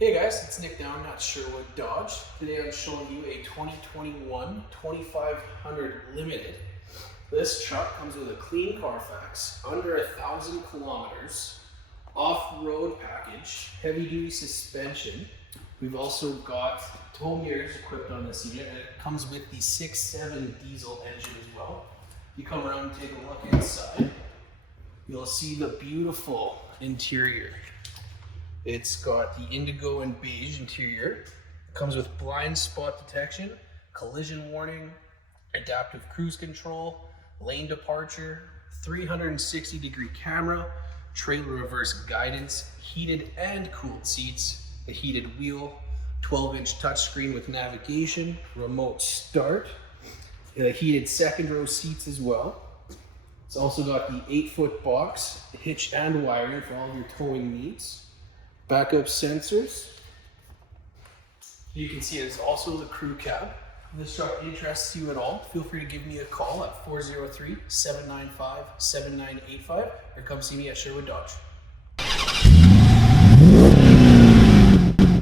Hey guys, it's Nick down at Sherwood Dodge. Today I'm showing you a 2021 2500 Limited. This truck comes with a Clean Carfax, under 1,000 kilometers, off-road package, heavy-duty suspension. We've also got tow mirrors equipped on this unit, and it comes with the 6.7 diesel engine as well. You come around and take a look inside, you'll see the beautiful interior. It's got the indigo and beige interior. It comes with blind spot detection, collision warning, adaptive cruise control, lane departure, 360-degree camera, trailer reverse guidance, heated and cooled seats, a heated wheel, 12-inch touchscreen with navigation, remote start, heated second row seats as well. It's also got the 8-foot box, hitch and wiring for all of your towing needs. Backup sensors. You can see there's also the crew cab. If this truck interests you at all, feel free to give me a call at 403-795-7985 or come see me at Sherwood Dodge.